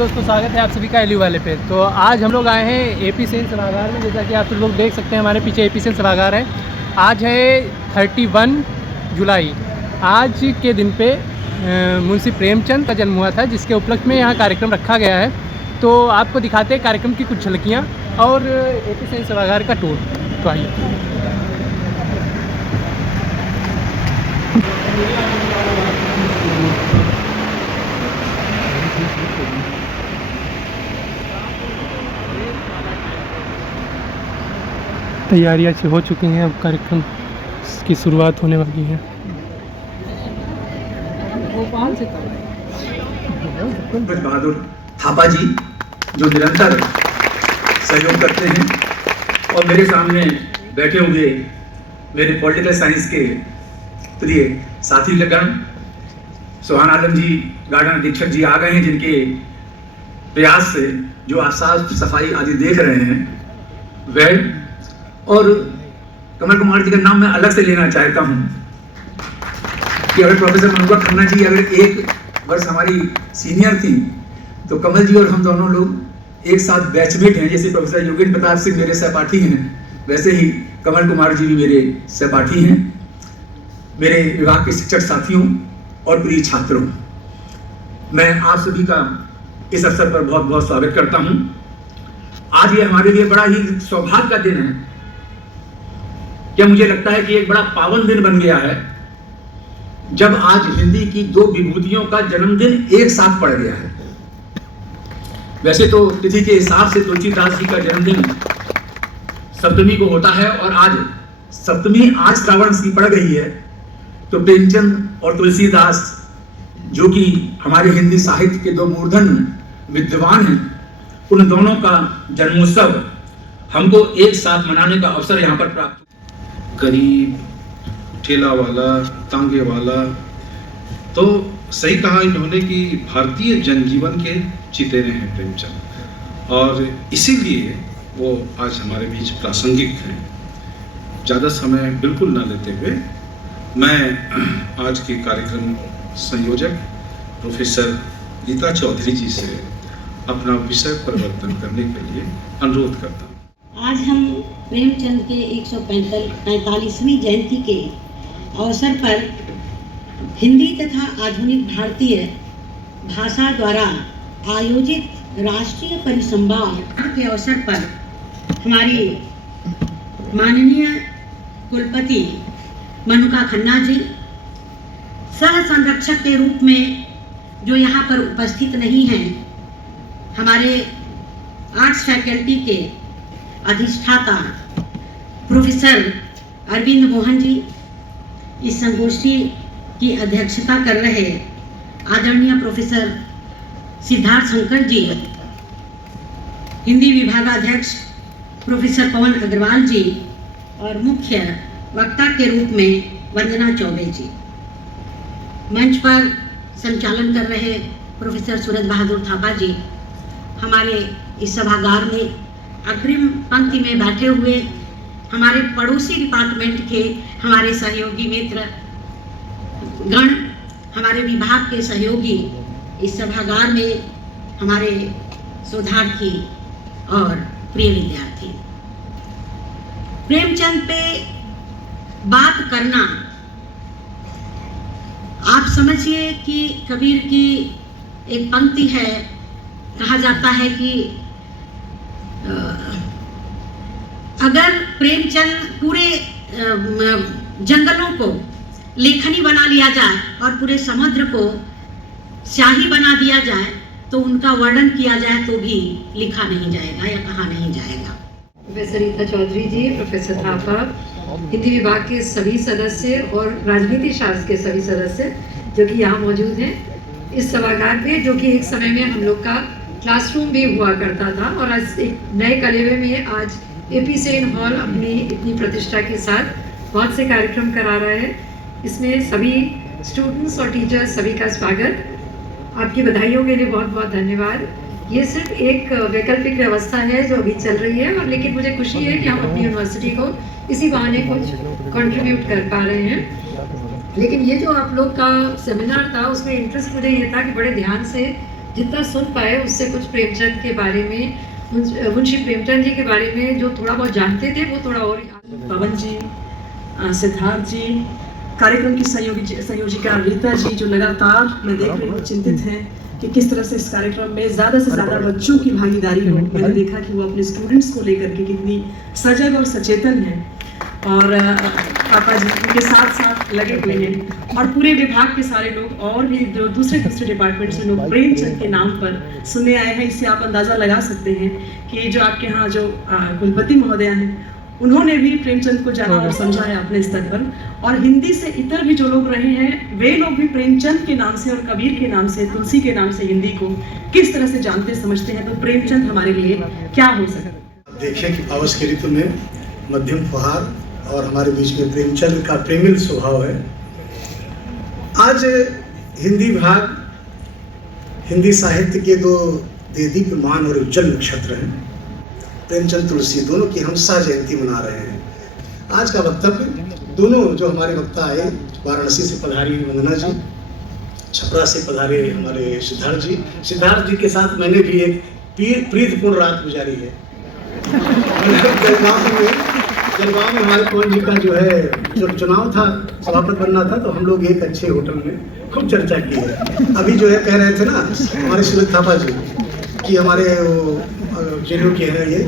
दोस्तों, स्वागत है आप सभी का एलयू वाले पे। तो आज हम लोग आए हैं एपी सेन सभागार में। जैसा कि आप सब लोग देख सकते हैं, हमारे पीछे एपी सेन सभागार है। आज है 31 जुलाई। आज के दिन पे मुंशी प्रेमचंद का जन्म हुआ था, जिसके उपलक्ष्य में यहाँ कार्यक्रम रखा गया है। तो आपको दिखाते हैं कार्यक्रम की कुछ झलकियाँ और एपी सेन सभागार का टूर। तो आइए। तैयारियां हो चुकी हैं, अब कार्यक्रम की शुरुआत होने वाली है। बहादुर थापा जी जो निरंतर सहयोग करते हैं, और मेरे सामने बैठे हुए मेरे पॉलिटिकल साइंस के प्रिय साथी लगन सुहान आलम जी, गार्डन अधीक्षक जी आ गए हैं, जिनके प्रयास से जो आप साफ सफाई आदि देख रहे हैं वह, और कमल कुमार जी का नाम मैं अलग से लेना चाहता हूं कि अगर प्रोफेसर मनोहर खन्ना जी अगर एक वर्ष हमारी सीनियर थी, तो कमल जी और हम दोनों लोग एक साथ बैचमेट हैं। जैसे प्रोफेसर योगेंद्र प्रताप सिंह मेरे सहपाठी हैं, वैसे ही कमल कुमार जी भी मेरे सहपाठी हैं। मेरे विभाग के शिक्षक साथियों और प्रिय छात्रों, मैं आप सभी का इस अवसर पर बहुत बहुत स्वागत करता हूं। आज ये हमारे लिए बड़ा ही सौभाग्य का दिन है। क्या मुझे लगता है कि एक बड़ा पावन दिन बन गया है, जब आज हिंदी की दो विभूतियों का जन्मदिन एक साथ पड़ गया है। वैसे तो तिथि के हिसाब से तुलसीदास जी का जन्मदिन सप्तमी को होता है, और आज सप्तमी आज श्रावण की पड़ गई है। तो प्रेमचंद और तुलसीदास, जो कि हमारे हिंदी साहित्य के दो मूर्धन्य विद्वान हैं, उन दोनों का जन्मोत्सव हमको एक साथ मनाने का अवसर यहाँ पर प्राप्त। गरीब, ठेला वाला, तांगे वाला, तो सही कहा इन्होंने कि भारतीय जनजीवन के चितेरे हैं प्रेमचंद, और इसीलिए वो आज हमारे बीच प्रासंगिक हैं। ज़्यादा समय बिल्कुल न लेते हुए मैं आज के कार्यक्रम संयोजक प्रोफेसर गीता चौधरी जी से अपना विषय परिवर्तन करने के लिए अनुरोध करता हूँ। आज हम प्रेमचंद के 145वीं जयंती के अवसर पर हिंदी तथा आधुनिक भारतीय भाषा द्वारा आयोजित राष्ट्रीय परिसंवाद के अवसर पर हमारी माननीय कुलपति मनुका खन्ना जी, सह संरक्षक के रूप में जो यहाँ पर उपस्थित नहीं हैं, हमारे आर्ट्स फैकल्टी के अधिष्ठाता प्रोफेसर अरविंद मोहन जी, इस संगोष्ठी की अध्यक्षता कर रहे आदरणीय प्रोफेसर सिद्धार्थ शंकर जी, हिंदी विभागाध्यक्ष प्रोफेसर पवन अग्रवाल जी, और मुख्य वक्ता के रूप में वंदना चौबे जी। मंच पर संचालन कर रहे प्रोफेसर सूरज बहादुर थापा जी, हमारे इस सभागार में अग्रिम पंक्ति में बैठे हुए हमारे पड़ोसी डिपार्टमेंट के हमारे सहयोगी मित्र गण, हमारे विभाग के सहयोगी, इस सभागार में हमारे शोधार्थी और प्रिय विद्यार्थी। प्रेमचंद पे बात करना, आप समझिए कि कबीर की एक पंक्ति है, कहा जाता है कि अगर प्रेमचंद पूरे जंगलों को लेखनी बना लिया जाए और पूरे समुद्र को स्याही बना दिया जाए, तो उनका वर्णन किया जाए तो भी लिखा नहीं जाएगा या कहा नहीं जाएगा। प्रोफेसर गीता चौधरी जी, प्रोफेसर थापा, हिंदी विभाग के सभी सदस्य और राजनीति शास्त्र के सभी सदस्य जो कि यहाँ मौजूद हैं इस सभागार पे, जो कि एक समय में हम लोग का क्लासरूम भी हुआ करता था, और आज एक नए कलेवे में आज एपी सेन हॉल अपनी इतनी प्रतिष्ठा के साथ बहुत से कार्यक्रम करा रहा है। इसमें सभी स्टूडेंट्स और टीचर्स सभी का स्वागत। आपकी बधाइयों के लिए बहुत बहुत धन्यवाद। ये सिर्फ एक वैकल्पिक व्यवस्था है जो अभी चल रही है, और लेकिन मुझे खुशी है कि हम अपनी यूनिवर्सिटी को इसी बहाने कुछ कंट्रीब्यूट कर पा रहे हैं। लेकिन ये जो आप लोग का सेमिनार था, उसमें इंटरेस्ट मुझे ये था कि बड़े ध्यान से जितना सुन पाए उससे कुछ प्रेमचंद के बारे में, मुंशी प्रेमचंद जी के बारे में जो थोड़ा बहुत जानते थे वो थोड़ा और। पवन जी, सिद्धार्थ जी, कार्यक्रम की संयोजिका रीता जी, जो लगातार मैं देख रही हूँ चिंतित हैं कि किस तरह से इस कार्यक्रम में ज़्यादा से ज़्यादा बच्चों की भागीदारी हो। मैंने देखा कि वो अपने स्टूडेंट्स को लेकर के कितनी सजग और सचेतन है, और पापा जी उनके साथ साथ लगे हुए हैं, और पूरे विभाग के सारे लोग और भी जो दूसरे डिपार्टमेंट से लोग प्रेमचंद के नाम पर सुनने आए हैं। इससे आप अंदाज़ा लगा सकते हैं कि जो आपके यहाँ जो कुलपति महोदया हैं उन्होंने भी प्रेमचंद को जाना और समझा है अपने स्तर पर, और हिंदी से इतर भी जो लोग रहे हैं वे लोग भी प्रेमचंद के नाम से और कबीर के नाम से, तुलसी के नाम से हिंदी को किस तरह से जानते समझते हैं। तो प्रेमचंद हमारे लिए क्या हो सकता है। देखिए कि पावस की ऋतु में मध्यम फुहार और हमारे बीच में प्रेमचंद का प्रेमिल स्वभाव है। आज हिंदी विभाग, हिंदी साहित्य के दो देदीप्यमान और उज्जवल नक्षत्र हैं। प्रेमचंद तुलसी दोनों की हम सह जयंती मना रहे हैं। आज का वक्तव्य दोनों जो हमारे वक्ता आए, वाराणसी से पधारी वंदना जी, छपरा से पधारे हमारे सिद्धार्थ जी के साथ मैंने भी एक प्रीतपूर्ण रात गुजारी है। जलगांव में हमारे पवन जी का जो है जब चुनाव था, सभापति बनना था, तो हम लोग एक अच्छे होटल में खूब चर्चा की है। अभी जो है कह रहे थे ना हमारे सुरेश थापा जी कि हमारे जेलों के हैं ये,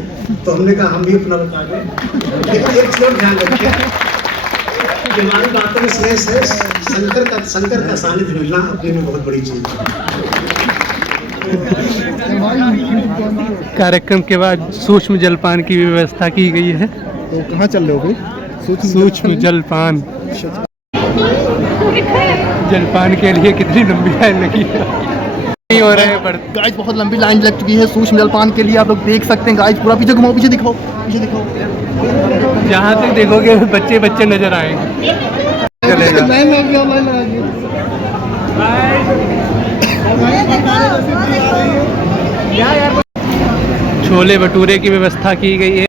तो हमने कहा हम भी अपना बता दें। लेकिन एक चीज ध्यान रखें कि हमारी बातों में श्रेष्ठ है शंकर का सानिध्य मिलना अपने में बहुत बड़ी चीज है। कार्यक्रम के बाद सूक्ष्म जलपान की व्यवस्था की गई है। तो कहाँ चल रहे हो भाई? सूक्ष्म जलपान, जलपान के लिए कितनी लंबी लाइन लगी हो रहे हैं। गाइस बहुत लंबी लाइन लग चुकी है सूक्ष्म जलपान के लिए, आप लोग देख सकते हैं। गाइस पूरा पीछे घुमाओ, पीछे दिखाओ, पीछे दिखाओ। जहाँ तक देखोगे बच्चे बच्चे नजर आएंगे। छोले भटूरे की व्यवस्था की गई है।